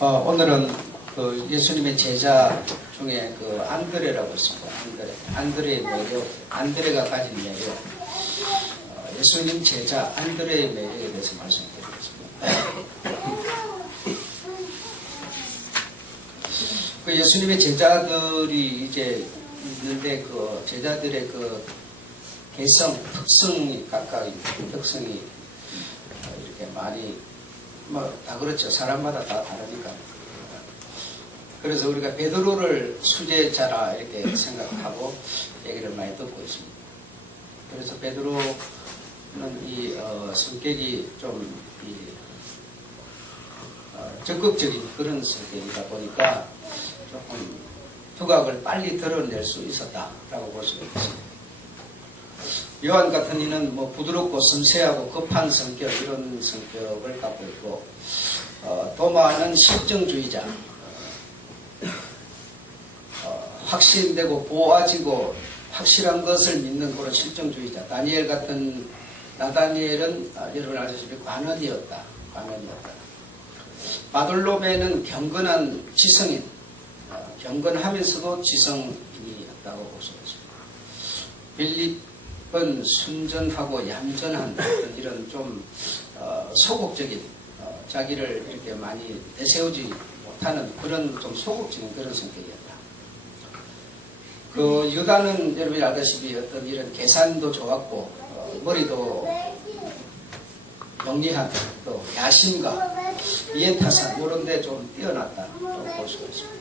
오늘은 그 예수님의 제자 중에 그 안드레라고 있습니다. 안드레의 매력, 안드레가 가진 매력, 예수님 제자 안드레의 매력에 대해서 말씀드리겠습니다. 그 예수님의 제자들이 이제 있는데 그 제자들의 그 개성, 특성이 각각 특성이 이렇게 많이 뭐 다 그렇죠. 사람마다 다 다르니까. 그래서 우리가 베드로를 수제자라 이렇게 생각하고 얘기를 많이 듣고 있습니다. 그래서 베드로는 이 성격이 좀 적극적인 그런 성격이다 보니까 조금 두각을 빨리 드러낼 수 있었다라고 볼 수 있습니다. 요한 같은 이는 뭐 부드럽고 섬세하고 급한 성격, 이런 성격을 갖고 있고, 도마는 실정주의자, 확신되고 보아지고 확실한 것을 믿는 그런 실정주의자. 다니엘 같은 나다니엘은 여러분 아시다시피 관원이었다. 바돌로메는 경건한 지성인, 경건하면서도 지성인이었다고 볼 수 있습니다. 빌립은 순전하고 얌전한 이런 좀 소극적인, 자기를 이렇게 많이 내세우지 못하는 그런 좀 소극적인 그런 성격이었다. 그 유다는 여러분이 알다시피 어떤 이런 계산도 좋았고, 머리도 영리한, 또 야심과 이해타산 이런 데 좀 뛰어났다고 볼 수가 있습니다.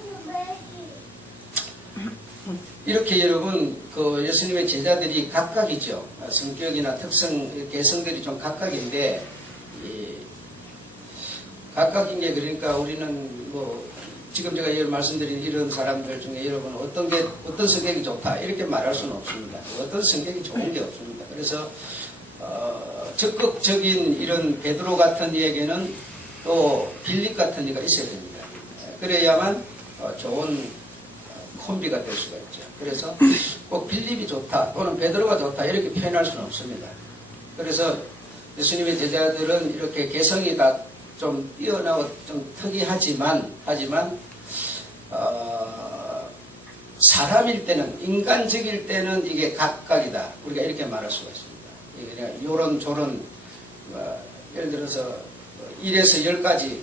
이렇게 여러분 그 예수님의 제자들이 각각이죠. 성격이나 특성, 개성들이 좀 각각인데, 각각인 게 그러니까 우리는 뭐 지금 제가 말씀드린 이런 사람들 중에 여러분 어떤 성격이 좋다 이렇게 말할 수는 없습니다. 어떤 성격이 좋은 게 없습니다. 그래서 적극적인 이런 베드로 같은 이에게는 또 빌립 같은 이가 있어야 됩니다. 그래야만 좋은 콤비가 될 수가 있죠. 그래서 꼭 빌립이 좋다 또는 베드로가 좋다 이렇게 표현할 수는 없습니다. 그래서 예수님의 제자들은 이렇게 개성이 다 좀 뛰어나고 좀 특이하지만 사람일 때는, 인간적일 때는 이게 각각이다. 우리가 이렇게 말할 수가 있습니다. 이게 그냥 요런저런 예를 들어서 1에서 10까지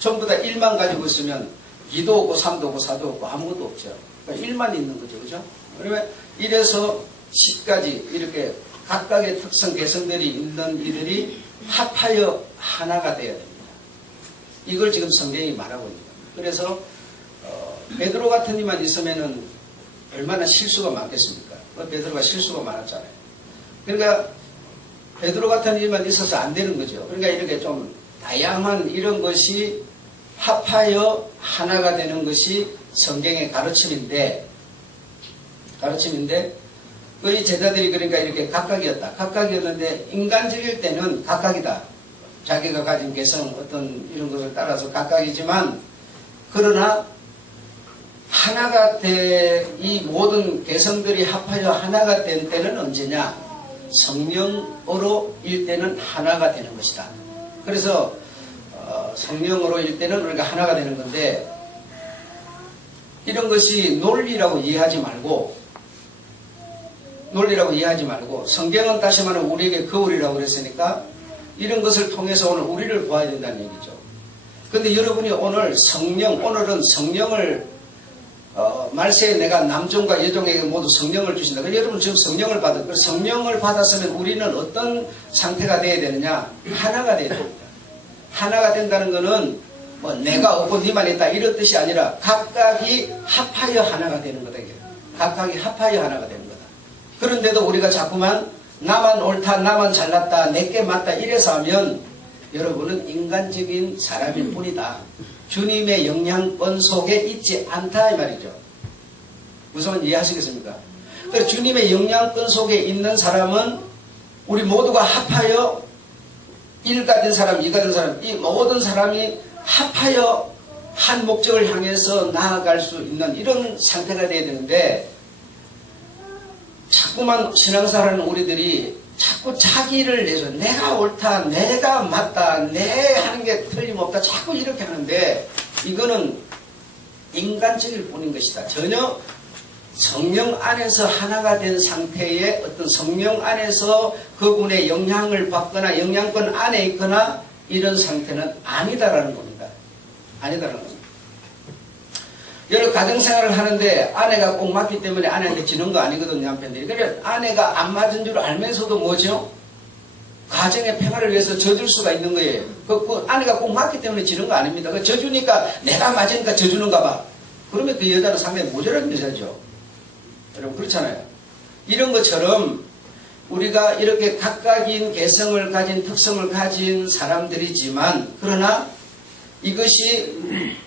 전부 다 1만 가지고 있으면 2도 없고 3도 없고 4도 없고 아무것도 없죠. 그러니까 1만 있는 거죠. 그죠? 그러면 1에서 10까지 이렇게 각각의 특성, 개성들이 있는 이들이 합하여 하나가 되어야 됩니다. 이걸 지금 성경이 말하고 있는 겁니다. 그래서 베드로 같은 이만 있으면은 얼마나 실수가 많겠습니까? 베드로가 실수가 많았잖아요. 그러니까 베드로 같은 이만 있어서 안 되는 거죠. 그러니까 이렇게 좀 다양한 이런 것이 합하여 하나가 되는 것이 성경의 가르침인데 그 제자들이 그러니까 이렇게 각각이었는데 인간적일 때는 각각이다. 자기가 가진 개성 어떤 이런 것을 따라서 각각이지만, 그러나 하나가 이 모든 개성들이 합하여 하나가 된 때는 언제냐? 성령으로일 때는 하나가 되는 것이다. 그래서 성령으로일 때는 우리가 하나가 되는 건데, 이런 것이 논리라고 이해하지 말고 성경은 다시 말하면 우리에게 거울이라고 그랬으니까 이런 것을 통해서 오늘 우리를 보아야 된다는 얘기죠. 그런데 여러분이 오늘은 성령을 말세에 내가 남종과 여종에게 모두 성령을 주신다. 그러니까 여러분 지금 성령을 받았으면 우리는 어떤 상태가 되어야 되느냐? 하나가 되어야 됩니다. 하나가 된다는 것은 뭐 내가 없고 니만 있다 이런 뜻이 아니라 각각이 합하여 하나가 되는 거다. 각각이 합하여 하나가 되는 거다. 그런데도 우리가 자꾸만 나만 옳다, 나만 잘났다, 내게 맞다 이래서 하면 여러분은 인간적인 사람일 뿐이다. 주님의 영향권 속에 있지 않다 이 말이죠. 무슨 말인지 이해하시겠습니까? 그러니까 주님의 영향권 속에 있는 사람은 우리 모두가 합하여 1가 된 사람, 2가 된 사람, 이 모든 사람이 합하여 한 목적을 향해서 나아갈 수 있는 이런 상태가 돼야 되는데, 자꾸만 신앙생활하는 우리들이 자꾸 자기를 내서 내가 옳다, 내가 맞다, 내 하는 게 틀림없다, 자꾸 이렇게 하는데 이거는 인간적일 뿐인 것이다. 전혀 성령 안에서 하나가 된 상태의 어떤 성령 안에서 그분의 영향을 받거나 영향권 안에 있거나 이런 상태는 아니다라는 겁니다. 아니다라는 겁니다. 여러 가정생활을 하는데 아내가 꼭 맞기 때문에 아내한테 지는 거 아니거든요, 남편들이. 그러니까 아내가 안 맞은 줄 알면서도 뭐죠? 가정의 평화를 위해서 져줄 수가 있는 거예요. 그 아내가 꼭 맞기 때문에 지는 거 아닙니다. 그 져주니까 내가 맞으니까 져주는가 봐. 그러면 그 여자는 상당히 모자란 여자죠. 여러분 그렇잖아요. 이런 것처럼 우리가 이렇게 각각인 개성을 가진 특성을 가진 사람들이지만 그러나 이것이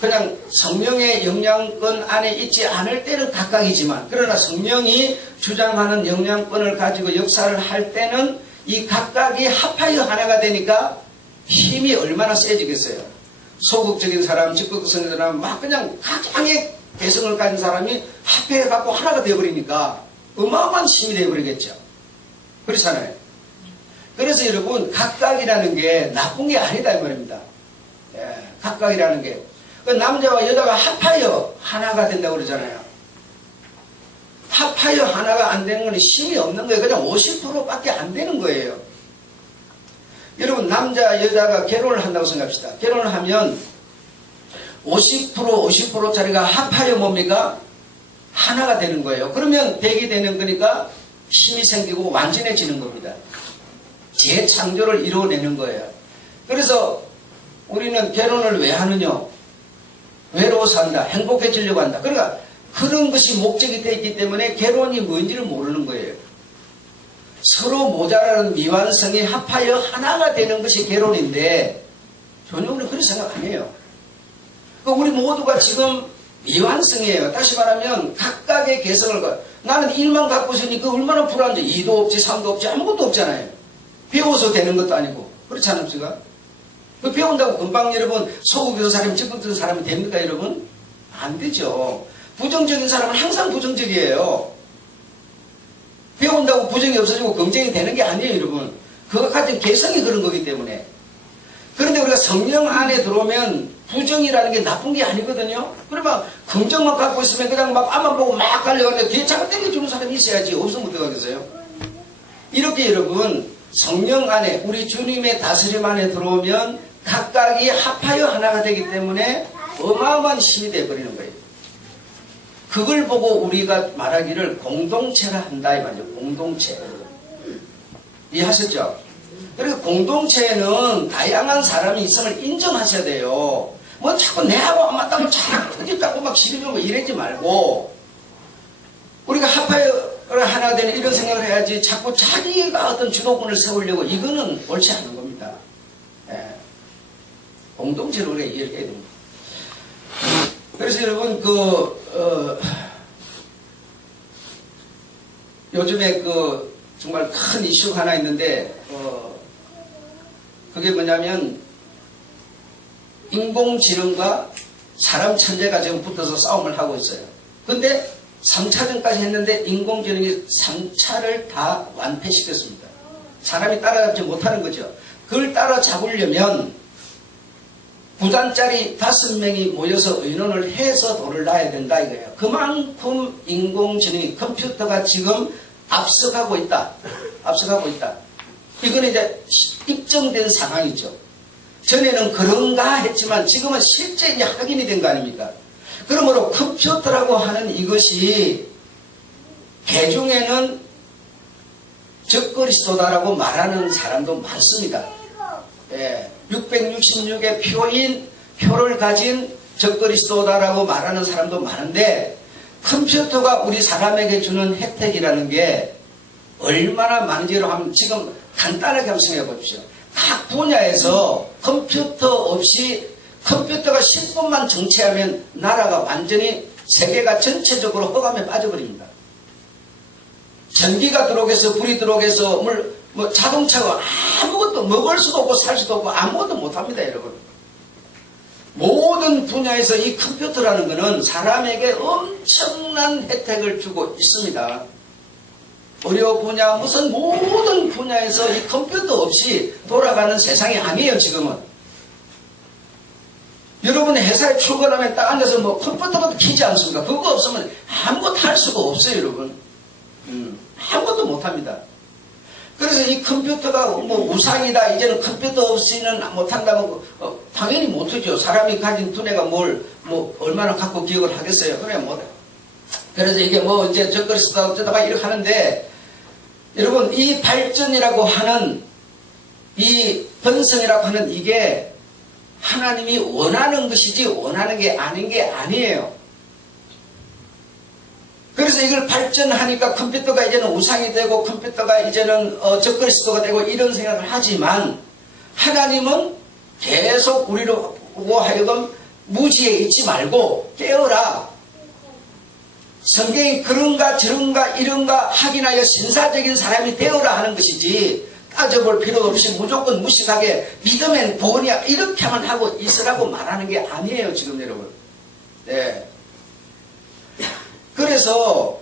그냥 성령의 영향권 안에 있지 않을 때는 각각이지만 그러나 성령이 주장하는 영향권을 가지고 역사를 할 때는 이 각각이 합하여 하나가 되니까 힘이 얼마나 세지겠어요. 소극적인 사람, 적극적인 사람 막 그냥 각양의 개성을 가진 사람이 합해갖고 하나가 되어버리니까 어마어마한 힘이 되어버리겠죠. 그렇잖아요. 그래서 여러분 각각이라는 게 나쁜 게 아니다 이 말입니다. 예, 각각이라는 게 그 남자와 여자가 합하여 하나가 된다고 그러잖아요. 합하여 하나가 안 되는 건 힘이 없는 거예요. 그냥 50%밖에 안 되는 거예요. 여러분 남자 여자가 결혼을 한다고 생각합시다. 결혼을 하면 50%짜리가 합하여 뭡니까? 하나가 되는 거예요. 그러면 100이 되는 거니까 힘이 생기고 완전해지는 겁니다. 재창조를 이루어내는 거예요. 그래서 우리는 결혼을 왜 하느냐? 외로워서 한다. 행복해지려고 한다. 그러니까 그런 것이 목적이 되어 있기 때문에 결혼이 뭔지를 모르는 거예요. 서로 모자라는 미완성이 합하여 하나가 되는 것이 결혼인데 전혀 우리는 그런 생각 안 해요. 우리 모두가 지금 미완성이에요. 다시 말하면 각각의 개성을 나는 1만 갖고 있으니까 얼마나 불안한지 2도 없지 3도 없지 아무것도 없잖아요. 배워서 되는 것도 아니고 그렇지 않습니까? 배운다고 금방 여러분 소극적인 사람이 적극적인 사람이 됩니까 여러분? 안 되죠. 부정적인 사람은 항상 부정적이에요. 배운다고 부정이 없어지고 긍정이 되는 게 아니에요 여러분. 그거 가진 개성이 그런 거기 때문에. 그런데 우리가 성령 안에 들어오면 부정이라는 게 나쁜 게 아니거든요. 그러면 긍정만 갖고 있으면 그냥 막 앞만 보고 막 가려가는데 뒤에 잠깐 당겨주는 사람이 있어야지. 없으면 어떡하겠어요? 이렇게 여러분 성령 안에 우리 주님의 다스림 안에 들어오면 각각이 합하여 하나가 되기 때문에 어마어마한 힘이 되어버리는 거예요. 그걸 보고 우리가 말하기를 공동체라 한다 이 말이죠. 공동체. 이해하셨죠? 그리고 공동체에는 다양한 사람이 있음을 인정하셔야 돼요. 뭐 자꾸 내하고 안 맞다고 잘 터질다고 막 시비 주고 이러지 말고 우리가 합하여 하나 되는 이런 생각을 해야지 자꾸 자기가 어떤 주도권을 세우려고 이거는 옳지 않은 겁니다. 예. 공동체를 우리가 이해를 해야 됩니다. 그래서 여러분 요즘에 정말 큰 이슈가 하나 있는데 그게 뭐냐면 인공지능과 사람 천재가 지금 붙어서 싸움을 하고 있어요. 근데 3차전까지 했는데 인공지능이 3차를 다 완패시켰습니다. 사람이 따라잡지 못하는 거죠. 그걸 따라잡으려면 9단짜리 5명이 모여서 의논을 해서 돌을 놔야 된다 이거예요. 그만큼 인공지능이 컴퓨터가 지금 앞서가고 있다. 앞서가고 있다. 이건 이제 입증된 상황이죠. 전에는 그런가 했지만 지금은 실제 이제 확인이 된 거 아닙니까? 그러므로 컴퓨터라고 하는 이것이 개중에는 적그리스도다라고 말하는 사람도 많습니다. 예, 666의 표를 가진 적그리스도다라고 말하는 사람도 많은데 컴퓨터가 우리 사람에게 주는 혜택이라는 게 얼마나 많은지로 하면 지금 간단하게 한번 생각해 보십시오. 각 분야에서 컴퓨터 없이 컴퓨터가 10분만 정체하면 나라가 완전히 세계가 전체적으로 허감에 빠져버립니다. 전기가 들어오게 해서 불이 들어오게 해서 자동차가 아무것도 먹을 수도 없고 살 수도 없고 아무것도 못합니다 여러분. 모든 분야에서 이 컴퓨터라는 것은 사람에게 엄청난 혜택을 주고 있습니다. 의료 분야, 무슨 모든 분야에서 이 컴퓨터 없이 돌아가는 세상이 아니에요, 지금은. 여러분이 회사에 출근하면 딱 앉아서 뭐 컴퓨터도 키지 않습니까? 그거 없으면 아무것도 할 수가 없어요, 여러분. 아무것도 못합니다. 그래서 이 컴퓨터가 뭐 우상이다, 이제는 컴퓨터 없이는 못한다면 당연히 못하죠. 사람이 가진 두뇌가 뭐 얼마나 갖고 기억을 하겠어요. 그래 못해요. 그래서 이게 뭐 이제 저걸 쓰다 어쩌다 막 이렇게 하는데, 여러분 이 발전이라고 하는 이 번성이라고 하는 이게 하나님이 원하는 것이지 원하는 게 아닌 게 아니에요. 그래서 이걸 발전하니까 컴퓨터가 이제는 우상이 되고 컴퓨터가 이제는 적그리스도가 되고 이런 생각을 하지만, 하나님은 계속 우리로 하여금 무지에 있지 말고 깨어라. 성경이 그런가 저런가 이런가 확인하여 신사적인 사람이 되어라 하는 것이지, 따져볼 필요 없이 무조건 무식하게 믿으면 보니야 이렇게만 하고 있으라고 말하는 게 아니에요, 지금 여러분. 네. 그래서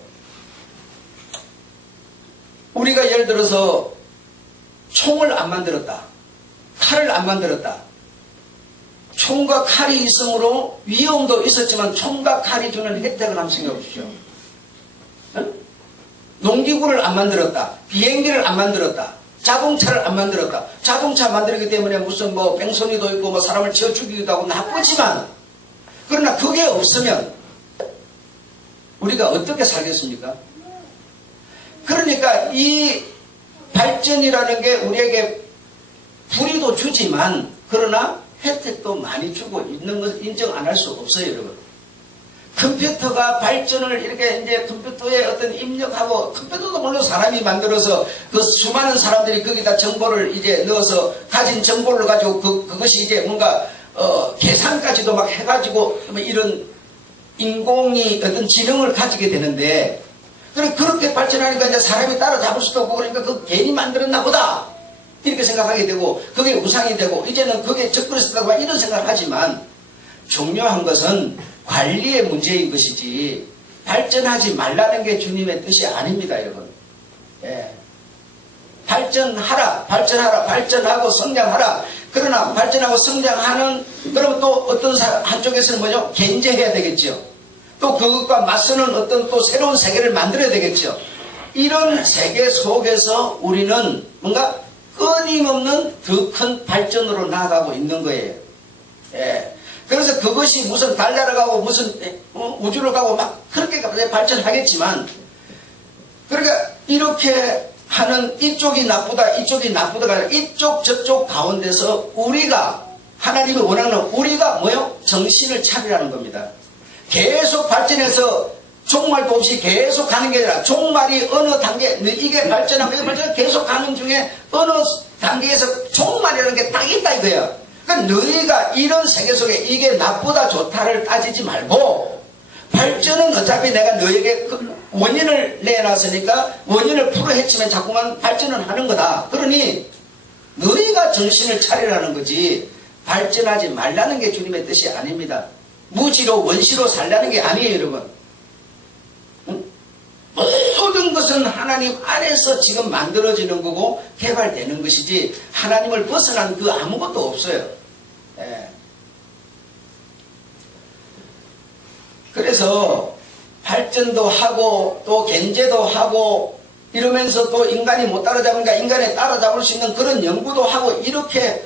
우리가 예를 들어서 총을 안 만들었다, 칼을 안 만들었다. 총과 칼이 있으므로 위험도 있었지만 총과 칼이 주는 혜택을 한번 생각해 보십시오. 응? 농기구를 안 만들었다, 비행기를 안 만들었다, 자동차를 안 만들었다. 자동차 만들기 때문에 무슨 뭐 뺑소니도 있고 뭐 사람을 치어 죽이기도 하고 나쁘지만, 그러나 그게 없으면 우리가 어떻게 살겠습니까? 그러니까 이 발전이라는 게 우리에게 불이도 주지만, 그러나 혜택도 많이 주고 있는 것을 인정 안 할 수 없어요, 여러분. 컴퓨터가 발전을 이렇게 이제 컴퓨터에 어떤 입력하고, 컴퓨터도 물론 사람이 만들어서 그 수많은 사람들이 거기다 정보를 이제 넣어서 가진 정보를 가지고 그것이 이제 뭔가 계산까지도 막 해가지고 뭐 이런 인공이 어떤 지능을 가지게 되는데, 그렇게 발전하니까 이제 사람이 따라잡을 수도 없고, 그러니까 그 괜히 만들었나 보다 이렇게 생각하게 되고, 그게 우상이 되고 이제는 그게 적그리스도다 이런 생각을 하지만, 중요한 것은 관리의 문제인 것이지 발전하지 말라는 게 주님의 뜻이 아닙니다, 여러분. 예. 발전하라, 발전하고 성장하라. 그러나 발전하고 성장하는, 그러면 또 어떤 한쪽에서는 뭐죠? 견제해야 되겠죠. 또 그것과 맞서는 어떤 또 새로운 세계를 만들어야 되겠죠. 이런 세계 속에서 우리는 뭔가 끊임없는 더 큰 발전으로 나아가고 있는 거예요. 예. 그래서 그것이 무슨 달나라 가고 무슨 우주를 가고 막 그렇게 발전하겠지만, 그러니까 이렇게 하는 이쪽이 나쁘다 이쪽이 나쁘다가 아니라 이쪽 저쪽 가운데서 우리가, 하나님이 원하는 우리가 뭐요? 정신을 차리라는 겁니다. 계속 발전해서 종말도 없이 계속 가는 게 아니라, 종말이 어느 단계, 이게 발전하고 이게 발전 계속 가는 중에 어느 단계에서 종말이라는 게 딱 있다 이거야. 그러니까 너희가 이런 세계 속에 이게 나쁘다 좋다를 따지지 말고, 발전은 어차피 내가 너에게 원인을 내놨으니까 원인을 풀어헤치면 자꾸만 발전을 하는 거다. 그러니 너희가 정신을 차리라는 거지, 발전하지 말라는 게 주님의 뜻이 아닙니다. 무지로 원시로 살라는 게 아니에요, 여러분. 모든 것은 하나님 안에서 지금 만들어지는 거고 개발되는 것이지, 하나님을 벗어난 그 아무것도 없어요. 예. 그래서 발전도 하고 또 견제도 하고 이러면서 또 인간이 못 따라잡으니까 인간에 따라잡을 수 있는 그런 연구도 하고, 이렇게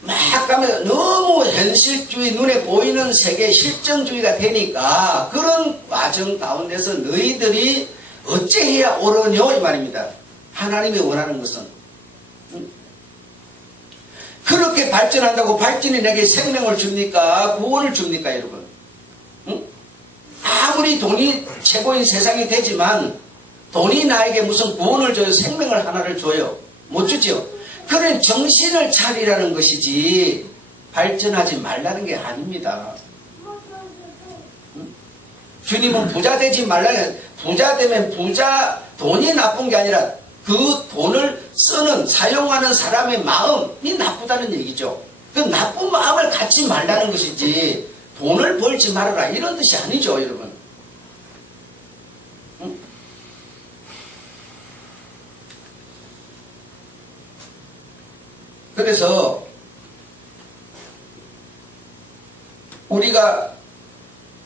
막 가면 너무 현실주의, 눈에 보이는 세계 실정주의가 되니까, 그런 과정 가운데서 너희들이 어찌해야 옳으뇨 이 말입니다. 하나님이 원하는 것은 그렇게 발전한다고 발전이 내게 생명을 줍니까? 구원을 줍니까, 여러분? 응? 아무리 돈이 최고인 세상이 되지만 돈이 나에게 무슨 구원을 줘요? 생명을 하나를 줘요? 못 주죠. 그런 정신을 차리라는 것이지 발전하지 말라는 게 아닙니다. 응? 주님은 부자 되지 말라는, 부자 되면 돈이 나쁜 게 아니라 그 돈을 쓰는, 사용하는 사람의 마음이 나쁘다는 얘기죠. 그 나쁜 마음을 갖지 말라는 것이지 돈을 벌지 말아라 이런 뜻이 아니죠, 여러분. 응? 그래서 우리가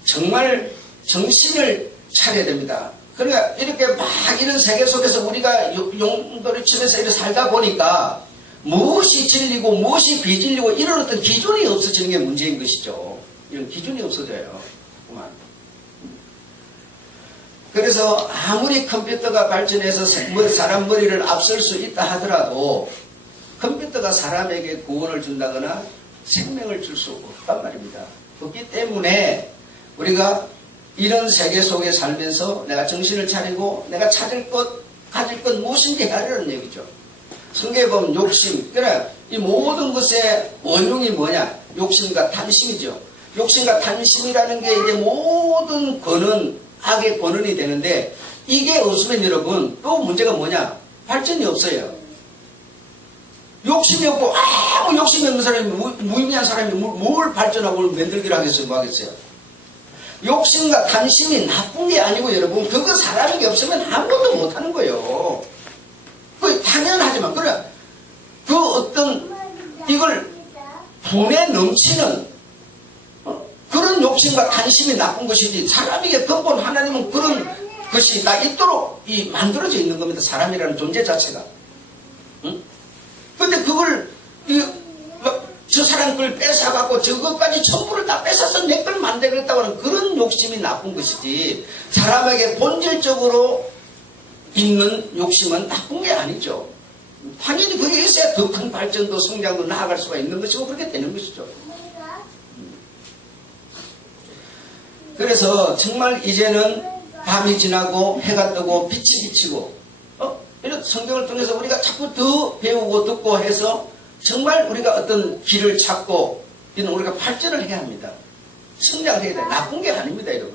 정말 정신을 차려야 됩니다. 그러니까 이렇게 막 이런 세계 속에서 우리가 용도를 치면서 이렇게 살다 보니까 무엇이 진리고 무엇이 비진리고 이런 어떤 기준이 없어지는 게 문제인 것이죠. 이런 기준이 없어져요. 그만. 그래서 아무리 컴퓨터가 발전해서 사람 머리를 앞설 수 있다 하더라도 컴퓨터가 사람에게 구원을 준다거나 생명을 줄 수 없단 말입니다. 그렇기 때문에 우리가 이런 세계 속에 살면서 내가 정신을 차리고 내가 찾을 것, 가질 것 무엇인지 하려는 얘기죠. 성경에 보면 욕심, 그래 이 모든 것의 원흉이 뭐냐? 욕심과 탐심이죠. 욕심과 탐심이라는 게 이제 모든 권은, 악의 권원이 되는데 이게 없으면 여러분 또 문제가 뭐냐? 발전이 없어요. 욕심이 없고 아무 욕심이 없는 사람이 무의미한 사람이 뭘 발전하고 뭘 만들기를 하겠어요? 뭐 하겠어요? 욕심과 탐심이 나쁜 게 아니고 여러분 그거 사람에게 없으면 아무것도 못하는 거예요. 그 당연하지만 그래 그 어떤 이걸 분에 넘치는 그런 욕심과 탐심이 나쁜 것이지 사람에게 근본 하나님은 그런 것이 다 있도록 만들어져 있는 겁니다. 사람이라는 존재 자체가. 응? 근데 그걸 저 사람 걸 뺏어갖고 저것까지 전부를 다 뺏어서 내 걸 만들겠다고 하는 그런 욕심이 나쁜 것이지 사람에게 본질적으로 있는 욕심은 나쁜 게 아니죠. 당연히 그게 있어야 더 큰 발전도 성장도 나아갈 수가 있는 것이고 그렇게 되는 것이죠. 그래서 정말 이제는 밤이 지나고 해가 뜨고 빛이 비치고 이런 성경을 통해서 우리가 자꾸 더 배우고 듣고 해서 정말 우리가 어떤 길을 찾고 이런 우리가 발전을 해야 합니다. 성장을 해야 돼. 나쁜 게 아닙니다, 여러분.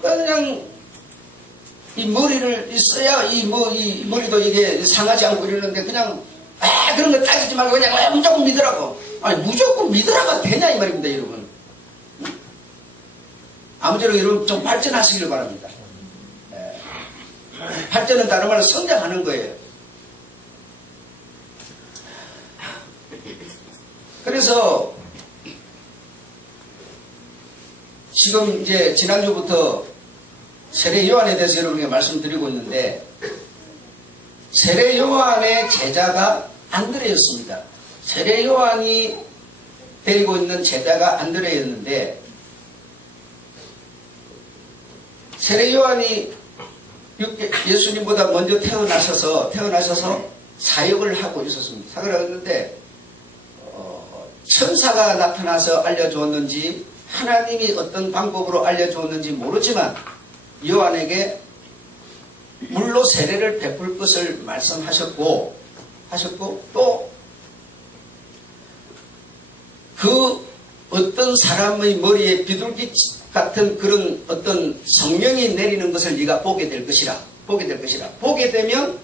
그냥 이 머리를 써야 이 머리도 이게 상하지 않고 이러는데 그냥 그런 거 따지지 말고 그냥 무조건 믿으라고. 아니 무조건 믿으라가 되냐 이 말입니다, 여러분. 아무쪼록 여러분 좀 발전하시길 바랍니다. 발전은 다른 말로 성장하는 거예요. 그래서 지금 이제 지난주부터 세례 요한에 대해서 여러분에게 말씀드리고 있는데 세례 요한의 제자가 안드레였습니다. 세례 요한이 데리고 있는 제자가 안드레였는데 세례 요한이 예수님보다 먼저 태어나셔서 사역을 하고 있었습니다. 사역을 했는데 천사가 나타나서 알려주었는지 하나님이 어떤 방법으로 알려주었는지 모르지만 요한에게 물로 세례를 베풀 것을 말씀하셨고 또 그 어떤 사람의 머리에 비둘기 같은 그런 어떤 성령이 내리는 것을 네가 보게 될 것이라. 보게 되면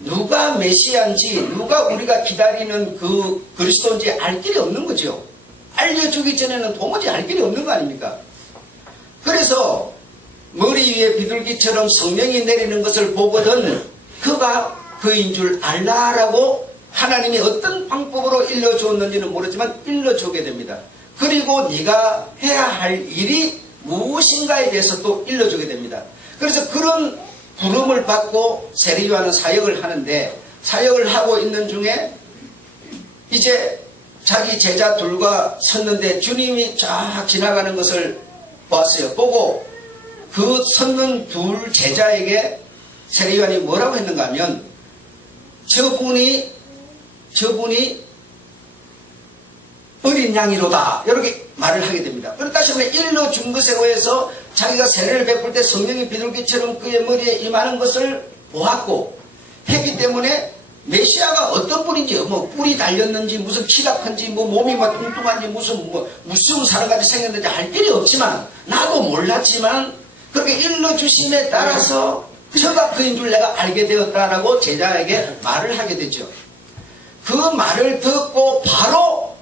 누가 메시아인지 누가 우리가 기다리는 그 그리스도인지 알 길이 없는 거죠. 알려주기 전에는 도무지 알 길이 없는 거 아닙니까? 그래서 머리 위에 비둘기처럼 성령이 내리는 것을 보거든 그가 그인 줄 알라라고 하나님이 어떤 방법으로 일러주었는지는 모르지만 일러주게 됩니다. 그리고 네가 해야 할 일이 무엇인가에 대해서 또 일러주게 됩니다. 그래서 그런 부름을 받고 세례 요한은 사역을 하는데 사역을 하고 있는 중에 이제 자기 제자 둘과 섰는데 주님이 쫙 지나가는 것을 보았어요. 보고 그 섰는 둘 제자에게 세례 요한이 뭐라고 했는가 하면 저분이 어린 양이로다 이렇게 말을 하게 됩니다. 그리고 다시 한번 일러준 것에 의해서 자기가 세례를 베풀 때 성령이 비둘기처럼 그의 머리에 임하는 것을 보았고 했기 때문에 메시아가 어떤 분인지 뭐 뿔이 달렸는지 무슨 키가 큰지 뭐 몸이 막 뚱뚱한지 무슨 사람같이 생겼는지 할 길이 없지만 나도 몰랐지만 그렇게 일러주심에 따라서 저가 그인 줄 내가 알게 되었다라고 제자에게 말을 하게 되죠. 그 말을 듣고 바로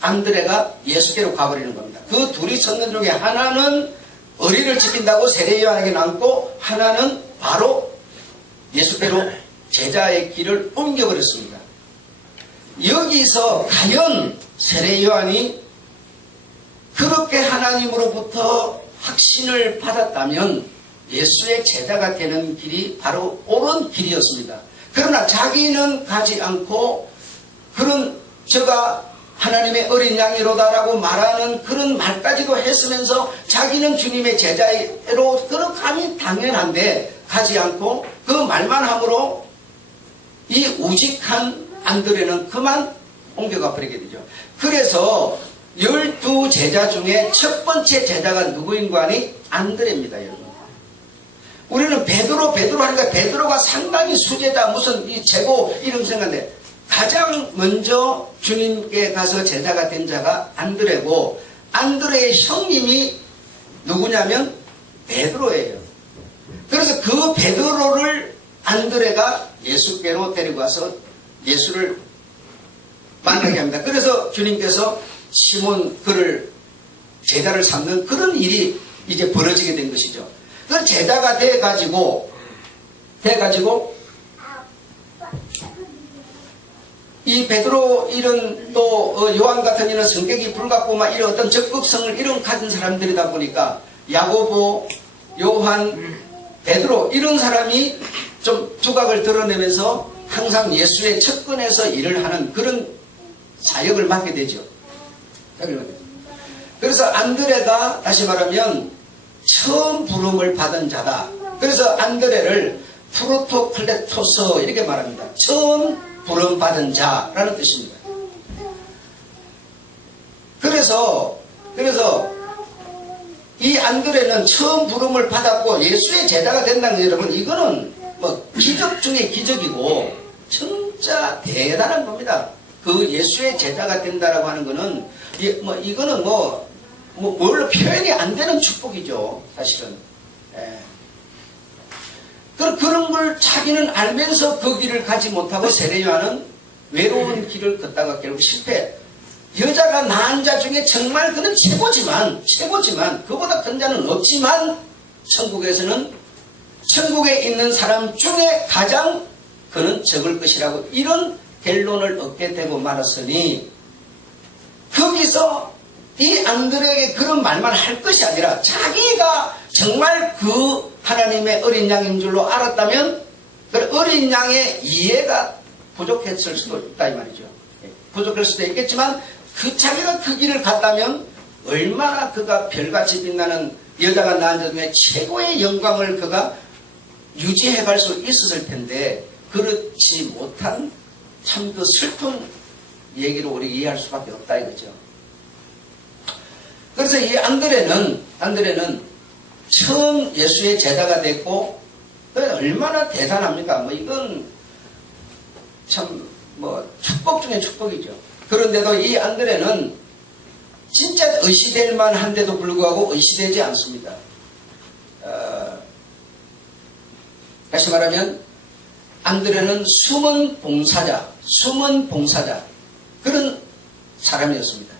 안드레가 예수께로 가버리는 겁니다. 그 둘이 섰는 중에 하나는 의리를 지킨다고 세례 요한에게 남고 하나는 바로 예수께로 제자의 길을 옮겨버렸습니다. 여기서 과연 세례 요한이 그렇게 하나님으로부터 확신을 받았다면 예수의 제자가 되는 길이 바로 옳은 길이었습니다. 그러나 자기는 가지 않고 그런 저가 하나님의 어린 양이로다라고 말하는 그런 말까지도 했으면서 자기는 주님의 제자로 그렇게 당연한데 가지 않고 그 말만 함으로 이 우직한 안드레는 그만 옮겨가 버리게 되죠. 그래서 12제자 중에 첫 번째 제자가 누구인가 하니 안드레입니다, 여러분. 우리는 베드로 하니까 베드로가 상당히 수제자 무슨 이 최고 이름 생각인데 가장 먼저 주님께 가서 제자가 된 자가 안드레고 안드레의 형님이 누구냐면 베드로예요. 그래서 그 베드로를 안드레가 예수께로 데리고 와서 예수를 만나게 합니다. 그래서 주님께서 시몬 그를 제자를 삼는 그런 일이 이제 벌어지게 된 것이죠. 그 제자가 돼가지고 이 베드로 이런 또 요한 같은 이런 성격이 불같고 막 이런 어떤 적극성을 이런 가진 사람들이다 보니까 야고보, 요한, 베드로 이런 사람이 좀 두각을 드러내면서 항상 예수의 측근에서 일을 하는 그런 사역을 맡게 되죠. 그래서 안드레가 다시 말하면 처음 부름을 받은 자다. 그래서 안드레를 프로토클레토스 이렇게 말합니다. 처음 부름 받은 자라는 뜻입니다. 그래서 이 안드레는 처음 부름을 받았고 예수의 제자가 된다는 게 여러분 이거는 뭐 기적 중에 기적이고 진짜 대단한 겁니다. 그 예수의 제자가 된다라고 하는 거는 이거는 뭘로 표현이 안 되는 축복이죠, 사실은. 예. 그런 걸 자기는 알면서 그 길을 가지 못하고 세례 요한은 외로운 길을 걷다가 결국 실패. 여자가 낳은 자 중에 정말 그는 최고지만 그보다 큰 자는 없지만 천국에서는 천국에 있는 사람 중에 가장 그는 적을 것이라고 이런 결론을 얻게 되고 말았으니 거기서 이 안드레에게 그런 말만 할 것이 아니라 자기가 정말 그 하나님의 어린 양인 줄로 알았다면 그 어린 양의 이해가 부족했을 수도 있다 이 말이죠. 부족할 수도 있겠지만 자기가 그 길을 갔다면 얼마나 그가 별같이 빛나는 여자가 낳은 자 중에 최고의 영광을 그가 유지해 갈 수 있었을 텐데 그렇지 못한 참 그 슬픈 얘기로 우리 이해할 수밖에 없다 이거죠. 그래서 이 안드레는 처음 예수의 제자가 됐고 얼마나 대단합니까? 이건 참 축복 중에 축복이죠. 그런데도 이 안드레는 진짜 의시될 만한데도 불구하고 의시되지 않습니다. 다시 말하면 안드레는 숨은 봉사자 그런 사람이었습니다.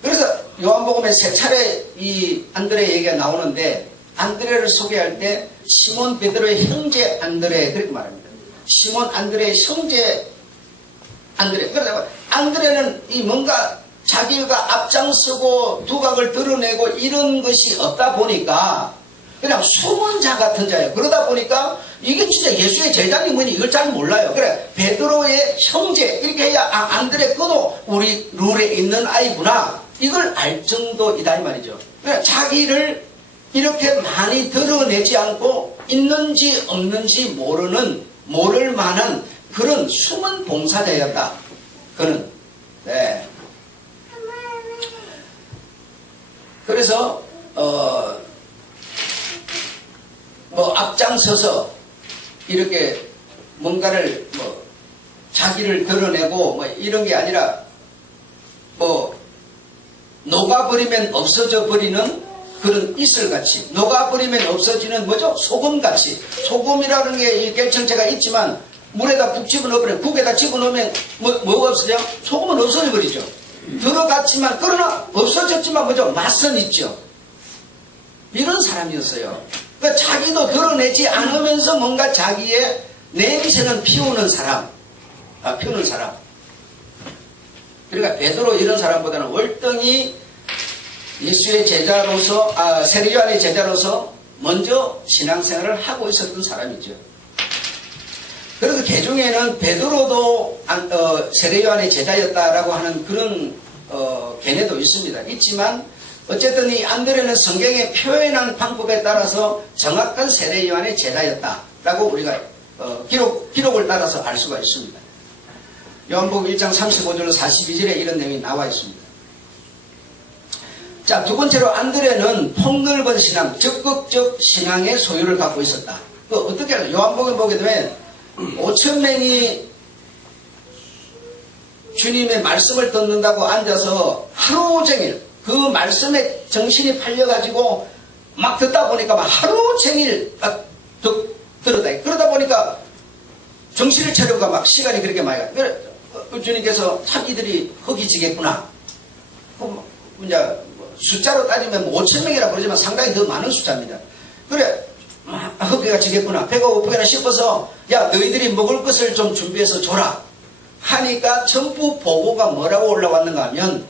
그래서 요한복음에 세 차례 이 안드레 얘기가 나오는데 안드레를 소개할 때 시몬 베드로의 형제 안드레 그렇게 말합니다. 시몬 안드레의 형제 안드레. 그러다가 안드레는 이 뭔가 자기가 앞장서고 두각을 드러내고 이런 것이 없다 보니까 그냥 숨은 자 같은 자예요. 그러다 보니까 이게 진짜 예수의 제자님 뭐니 이걸 잘 몰라요. 그래 베드로의 형제 이렇게 해야 안드레 그도 우리 룰에 있는 아이구나 이걸 알 정도이다 이 말이죠. 그래 자기를 이렇게 많이 드러내지 않고 있는지 없는지 모를 만한 그런 숨은 봉사자였다. 그는 네. 그래서 앞장서서 이렇게 뭔가를 자기를 드러내고 이런 게 아니라 녹아버리면 없어져 버리는 그런 이슬같이 녹아버리면 없어지는 소금같이 소금이라는 게 결정체가 있지만 물에다 푹 집어넣으면 국에다 집어넣으면 뭐가 없어져? 소금은 없어져 버리죠. 들어갔지만 그러나 없어졌지만 맛은 있죠. 이런 사람이었어요. 그러니까 자기도 드러내지 않으면서 뭔가 자기의 냄새는 피우는 사람. 그러니까 베드로 이런 사람보다는 월등히 예수의 제자로서, 세례 요한의 제자로서 먼저 신앙생활을 하고 있었던 사람이죠. 그래서 개중에는 베드로도 세례 요한의 제자였다라고 하는 그런 견해도 있습니다. 있지만 어쨌든 이 안드레는 성경에 표현한 방법에 따라서 정확한 세례 요한의 제자였다라고 우리가 기록을 따라서 알 수가 있습니다. 요한복음 1장 35절 42절에 이런 내용이 나와 있습니다. 자, 두 번째로 안드레는 폭넓은 신앙, 적극적 신앙의 소유를 갖고 있었다. 어떻게 하죠? 요한복음 보게 되면 5,000명이 주님의 말씀을 듣는다고 앉아서 하루 종일 그 말씀에 정신이 팔려가지고 막 듣다 보니까 막 하루 종일 들었다. 그러다 보니까 정신을 차려가 막 시간이 그렇게 많이 가. 주님께서 참 이들이 허기지겠구나. 이제 숫자로 따지면 5,000명이라 그러지만 상당히 더 많은 숫자입니다. 그래, 허기가 지겠구나. 배가 고프겠나 싶어서 야, 너희들이 먹을 것을 좀 준비해서 줘라. 하니까 전부 보고가 뭐라고 올라왔는가 하면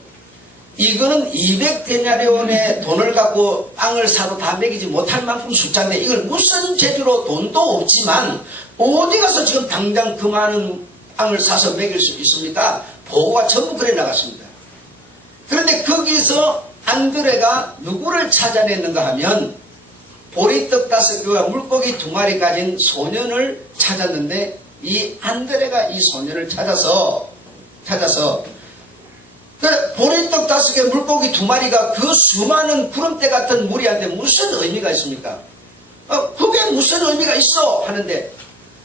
이거는 200데나리온의 돈을 갖고 빵을 사도 다 먹이지 못할 만큼 숫자인데 이걸 무슨 재주로 돈도 없지만 어디 가서 지금 당장 그 많은 빵을 사서 먹일 수 있습니까? 보고가 전부 그래 나갔습니다. 그런데 거기서 안드레가 누구를 찾아냈는가 하면 보리떡 5개와 물고기 2마리 가진 소년을 찾았는데 이 안드레가 이 소년을 찾아서 보리떡 5개 물고기 2마리가 그 수많은 구름대 같은 무리한테 무슨 의미가 있습니까? 그게 무슨 의미가 있어? 하는데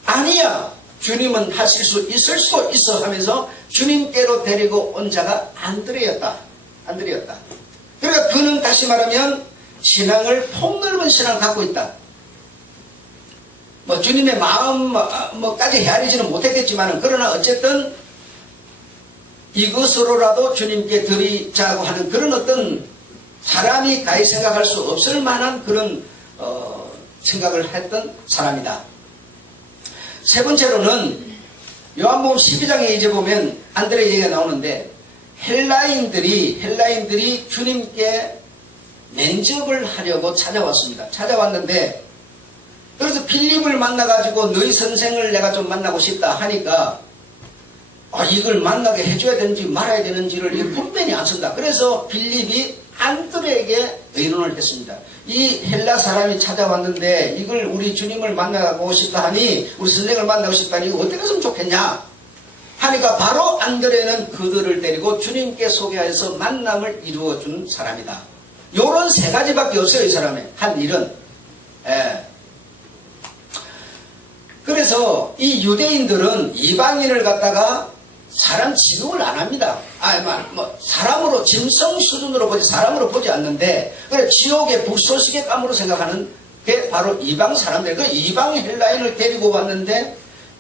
아니야. 주님은 하실 수 있을 수 있어 하면서 주님께로 데리고 온 자가 안드레였다. 그러니까 그는 다시 말하면 신앙을 폭넓은 신앙을 갖고 있다. 뭐 주님의 마음까지 헤아리지는 못했겠지만 그러나 어쨌든 이것으로라도 주님께 드리자고 하는 그런 어떤 사람이 가히 생각할 수 없을 만한 그런 생각을 했던 사람이다. 세 번째로는 요한복음 12장에 이제 보면 안드레 얘기가 나오는데 헬라인들이 주님께 면접을 하려고 찾아왔는데 그래서 빌립을 만나가지고 너희 선생을 내가 좀 만나고 싶다 하니까 이걸 만나게 해줘야 되는지 말아야 되는지를 분변이 안 쓴다. 그래서 빌립이 안드레에게 의논을 했습니다. 이 헬라 사람이 찾아왔는데 이걸 우리 주님을 만나고 싶다 하니 우리 선생을 만나고 싶다 하니 이거 어떻게 했으면 좋겠냐 하니까 바로 안드레는 그들을 데리고 주님께 소개해서 만남을 이루어준 사람이다. 요런 3가지밖에 없어요. 이 사람의 한 일은. 그래서 이 유대인들은 이방인을 갖다가 사람 취급을 안 합니다. 사람으로 짐승 수준으로 보지 사람으로 보지 않는데 그래 지옥의 불쏘시개 감으로 생각하는 게 바로 이방 사람들. 그 이방 헬라인을 데리고 왔는데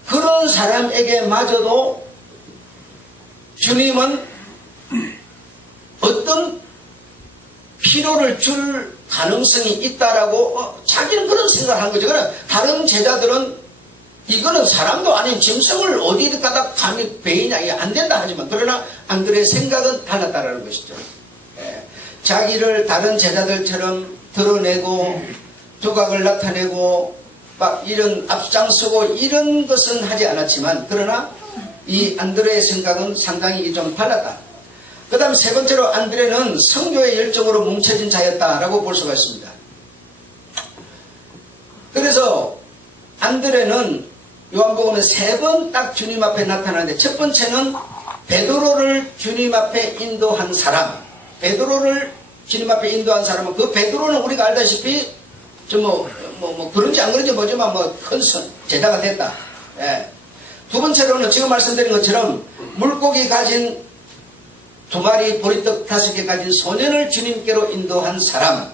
그런 사람에게마저도 주님은 어떤 필요를 줄 가능성이 있다라고 자기는 그런 생각을 한 거죠. 그러나 다른 제자들은 이거는 사람도 아닌 짐승을 어디 가다 감히 베이냐 이게 안 된다 하지만 그러나 안드레의 생각은 달랐다라는 것이죠. 자기를 다른 제자들처럼 드러내고 두각을 나타내고 막 이런 앞장서고 이런 것은 하지 않았지만 그러나 이 안드레의 생각은 상당히 좀 달랐다. 그 다음 세 번째로 안드레는 선교의 열정으로 뭉쳐진 자였다라고 볼 수가 있습니다. 그래서 안드레는 요한복음은 3번 딱 주님 앞에 나타나는데 첫 번째는 베드로를 주님 앞에 인도한 사람. 베드로를 주님 앞에 인도한 사람은 그 베드로는 우리가 알다시피 그런지 안 그런지 모르지만 큰 제자가 됐다. 두 번째로는 지금 말씀드린 것처럼 물고기 가진 2마리 보리떡 5개 가진 소년을 주님께로 인도한 사람.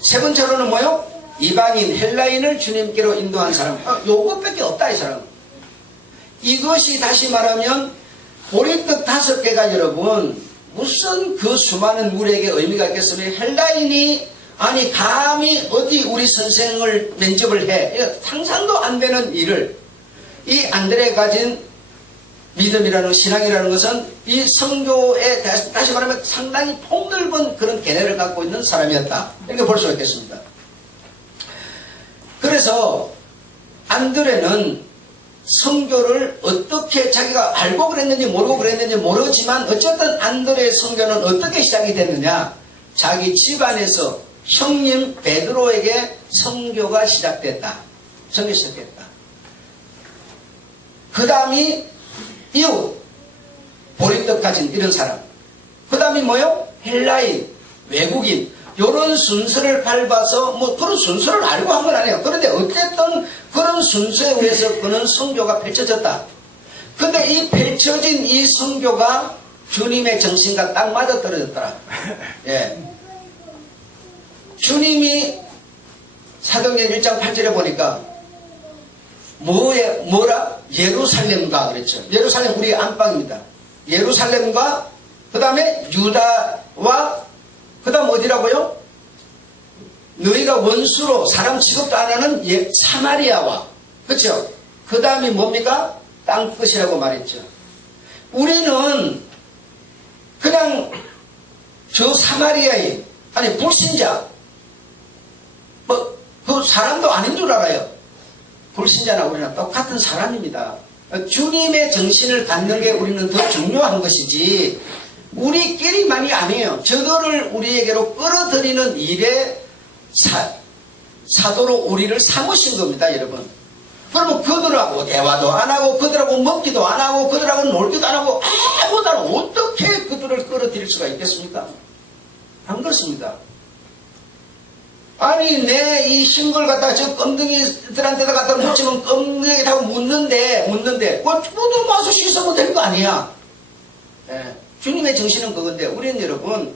세 번째로는 뭐요? 이방인 헬라인을 주님께로 인도한 사람. 요것밖에 없다 이 사람. 이것이 다시 말하면 보리떡 5개가 여러분 무슨 그 수많은 무리에게 의미가 있겠으면 헬라인이 감히 어디 우리 선생을 면접을 해. 상상도 안 되는 일을 이 안드레가 가진 믿음이라는 신앙이라는 것은 이 성교에 다시 말하면 상당히 폭넓은 그런 견해를 갖고 있는 사람이었다. 이렇게 볼 수가 있겠습니다. 그래서 안드레는 성교를 어떻게 자기가 알고 그랬는지 모르고 그랬는지 모르지만 어쨌든 안드레의 성교는 어떻게 시작이 됐느냐. 자기 집안에서 형님 베드로에게 성교가 시작됐다. 성교 시작됐다. 그 다음이 이웃, 보리떡 가진 이런 사람. 그 다음이 뭐요? 헬라인, 외국인. 이런 순서를 밟아서 뭐 그런 순서를 알고 한 건 아니에요. 그런데 어쨌든 그런 순서에 의해서 그는 성교가 펼쳐졌다. 근데 이 펼쳐진 이 성교가 주님의 정신과 딱 맞아 떨어졌더라. 예. 주님이 사도행전 1장 8절에 보니까 뭐라? 예루살렘과 그랬죠. 예루살렘 우리의 안방입니다. 예루살렘과 그 다음에 유다와 그 다음 어디라고요? 너희가 원수로 사람 취급도 안 하는 사마리아와 그렇죠? 그 다음이 뭡니까? 땅끝이라고 말했죠. 우리는 그냥 저 사마리아인 아니 불신자 그 사람도 아닌 줄 알아요. 불신자나 우리는 똑같은 사람입니다. 주님의 정신을 갖는 게 우리는 더 중요한 것이지 우리끼리만이 아니에요. 저들을 우리에게로 끌어들이는 일에 사도로 우리를 삼으신 겁니다, 여러분. 그러면 그들하고 대화도 안 하고 그들하고 먹기도 안 하고 그들하고 놀기도 안 하고 아무도 안 하고 어떻게 그들을 끌어들일 수가 있겠습니까? 안 그렇습니다. 아니 내 이 흰걸 갖다가 저 껌둥이들한테다 갖다 묻히면 껌둥이라고 묻는데 모두 와서 씻으면 될 거 아니야. 예. 주님의 정신은 그건데 우리는 여러분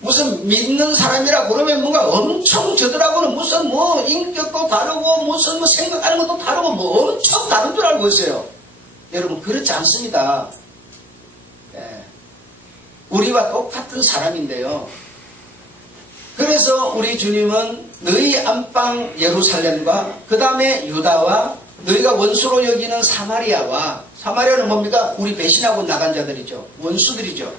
무슨 믿는 사람이라 그러면 뭔가 엄청 저들하고는 무슨 뭐 인격도 다르고 무슨 뭐 생각하는 것도 다르고 뭐 엄청 다른 줄 알고 있어요. 여러분 그렇지 않습니다. 예. 우리와 똑같은 사람인데요. 그래서 우리 주님은 너희 안방 예루살렘과 그 다음에 유다와 너희가 원수로 여기는 사마리아는 뭡니까? 우리 배신하고 나간 자들이죠. 원수들이죠.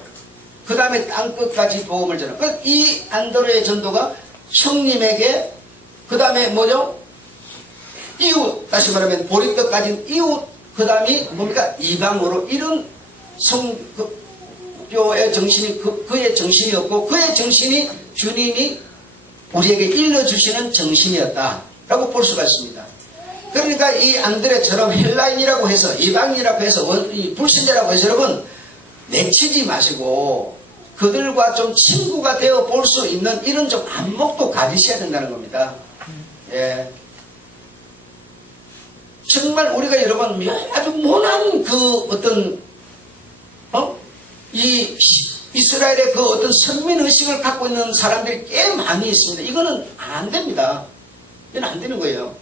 그 다음에 땅끝까지 도움을 전하. 이 안드레의 전도가 형님에게 그 다음에 뭐죠? 이웃, 다시 말하면 보리떡 가진 이웃, 그 다음이 뭡니까? 이방으로 이런 성교의 정신이 그의 정신이었고 그의 정신이 주님이 우리에게 일러주시는 정신이었다라고 볼 수가 있습니다. 그러니까 이 안드레처럼 헬라인이라고 해서 이방인이라고 해서 불신자라고 해서 여러분 내치지 마시고 그들과 좀 친구가 되어 볼 수 있는 이런 좀 안목도 가지셔야 된다는 겁니다. 예. 정말 우리가 여러분 아주 모난 그 어떤 이 이스라엘의 그 어떤 선민의식을 갖고 있는 사람들이 꽤 많이 있습니다. 이거는 안 됩니다. 이건 안 되는 거예요.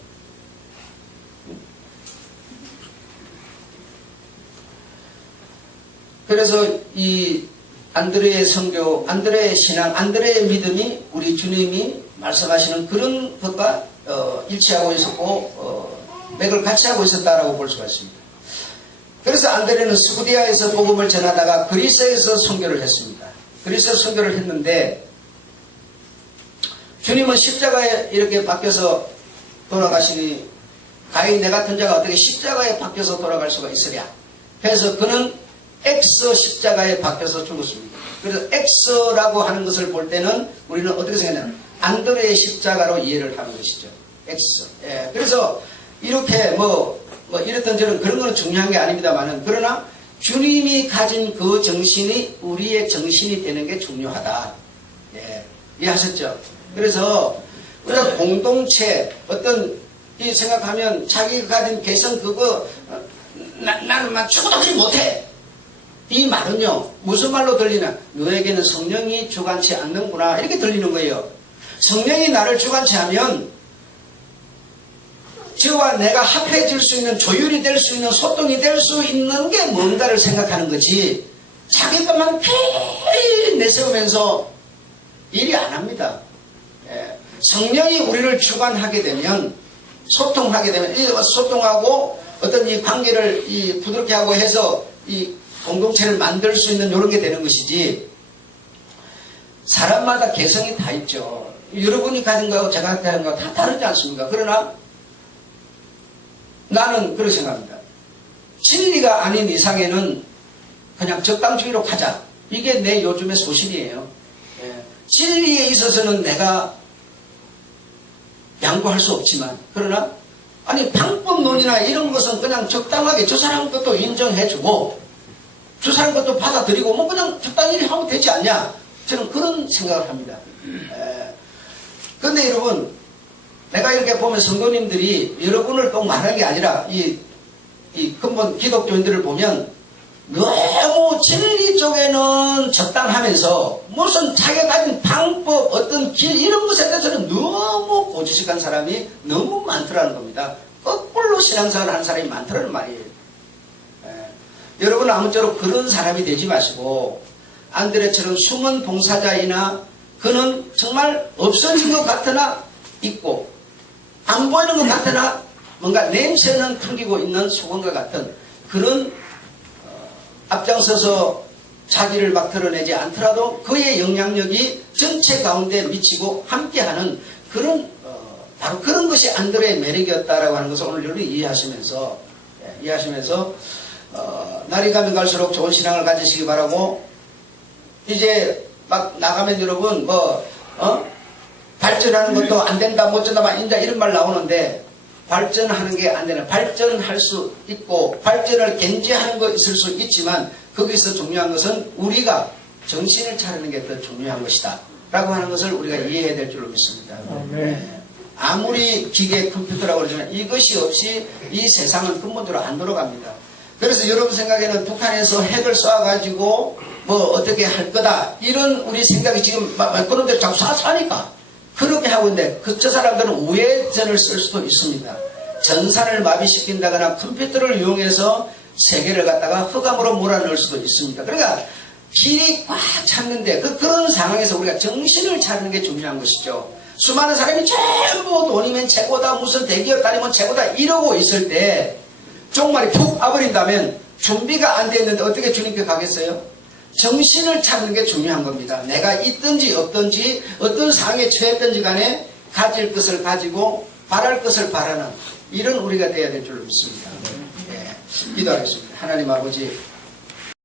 그래서 이 안드레의 성교, 안드레의 신앙, 안드레의 믿음이 우리 주님이 말씀하시는 그런 것과 일치하고 있었고 맥을 같이 하고 있었다라고 볼 수가 있습니다. 그래서 안드레는 스부디아에서 복음을 전하다가 그리스에서 선교를 했습니다. 그리스에서 선교를 했는데 주님은 십자가에 이렇게 박혀서 돌아가시니 가히 내 같은 자가 어떻게 십자가에 박혀서 돌아갈 수가 있으랴. 그래서 그는 X 십자가에 박혀서 죽었습니다. 그래서 X라고 하는 것을 볼 때는 우리는 어떻게 생각하냐면 안드레의 십자가로 이해를 하는 것이죠. X. 예. 그래서 이렇게 이랬던 저런 그런 거는 중요한 게 아닙니다만은 그러나 주님이 가진 그 정신이 우리의 정신이 되는 게 중요하다. 예. 이해하셨죠? 그래서 우리가 공동체 어떤 이 생각하면 자기가 가진 개성 그거 나는 막 죽어도 그리 못해. 이 말은요 무슨 말로 들리나 너에게는 성령이 주관치 않는구나 이렇게 들리는 거예요. 성령이 나를 주관치 하면 저와 내가 합해질 수 있는 조율이 될 수 있는 소통이 될 수 있는 게 뭔가를 생각하는 거지 자기 것만 계속 내세우면서 일이 안 합니다. 예. 성령이 우리를 주관하게 되면 소통하게 되면 소통하고 어떤 이 관계를 부드럽게 하고 해서 이 공동체를 만들 수 있는 이런 게 되는 것이지, 사람마다 개성이 다 있죠. 여러분이 가진 거하고 제가 가진 거하고 다 다르지 않습니까? 그러나 나는 그렇게 생각합니다. 진리가 아닌 이상에는 그냥 적당주의로 가자. 이게 내 요즘의 소신이에요. 진리에 있어서는 내가 양보할 수 없지만, 그러나 아니 방법론이나 이런 것은 그냥 적당하게 저 사람 것도 인정해주고 저 사람 것도 받아들이고 뭐 그냥 적당히 하면 되지 않냐, 저는 그런 생각을 합니다. 그런데 여러분, 내가 이렇게 보면 성도님들이 여러분을 꼭 말하는 게 아니라 이 근본 기독교인들을 보면 너무 진리 쪽에는 적당하면서 무슨 자기가 가진 방법, 어떤 길, 이런 것에 대해서는 너무 고지식한 사람이 너무 많더라는 겁니다. 거꾸로 신앙생활을 하는 사람이 많더라는 말이에요. 여러분 아무쪼록 그런 사람이 되지 마시고, 안드레처럼 숨은 봉사자이나 그는 정말 없어진 것 같으나 있고 안 보이는 것 같으나 뭔가 냄새는 풍기고 있는 소금과 같은 그런 앞장서서 자기를 막 드러내지 않더라도 그의 영향력이 전체 가운데 미치고 함께하는 그런 바로 그런 것이 안드레의 매력이었다라고 하는 것을 오늘 여러분이 이해하시면서 날이 가면 갈수록 좋은 신앙을 가지시기 바라고, 이제 막 나가면 여러분 발전하는 것도 안 된다 못 된다 막 이런 말 나오는데, 발전하는 게 안 되는, 발전할 수 있고 발전을 견제하는 거 있을 수 있지만 거기서 중요한 것은 우리가 정신을 차리는 게 더 중요한 것이다 라고 하는 것을 우리가 이해해야 될 줄로 믿습니다. 아무리 기계 컴퓨터라고 그러지만 이것이 없이 이 세상은 근본적으로 안 돌아갑니다. 그래서 여러분 생각에는 북한에서 핵을 쏴가지고 뭐 어떻게 할 거다 이런 우리 생각이 지금 그런 대로 자꾸 사니까 그렇게 하고 있는데, 저 사람들은 우회전을 쓸 수도 있습니다. 전산을 마비시킨다거나 컴퓨터를 이용해서 세계를 갖다가 흑암으로 몰아넣을 수도 있습니다. 그러니까 길이 꽉 찼는데 그런 상황에서 우리가 정신을 차리는 게 중요한 것이죠. 수많은 사람이 전부 돈이면 최고다, 무슨 대기업 다니면 최고다 이러고 있을 때 종말이 푹 와버린다면 준비가 안 돼 있는데 어떻게 주님께 가겠어요? 정신을 찾는 게 중요한 겁니다. 내가 있든지 없든지 어떤 상황에 처했든지 간에 가질 것을 가지고 바랄 것을 바라는 이런 우리가 되어야 될 줄로 믿습니다. 기도하겠습니다. 하나님 아버지,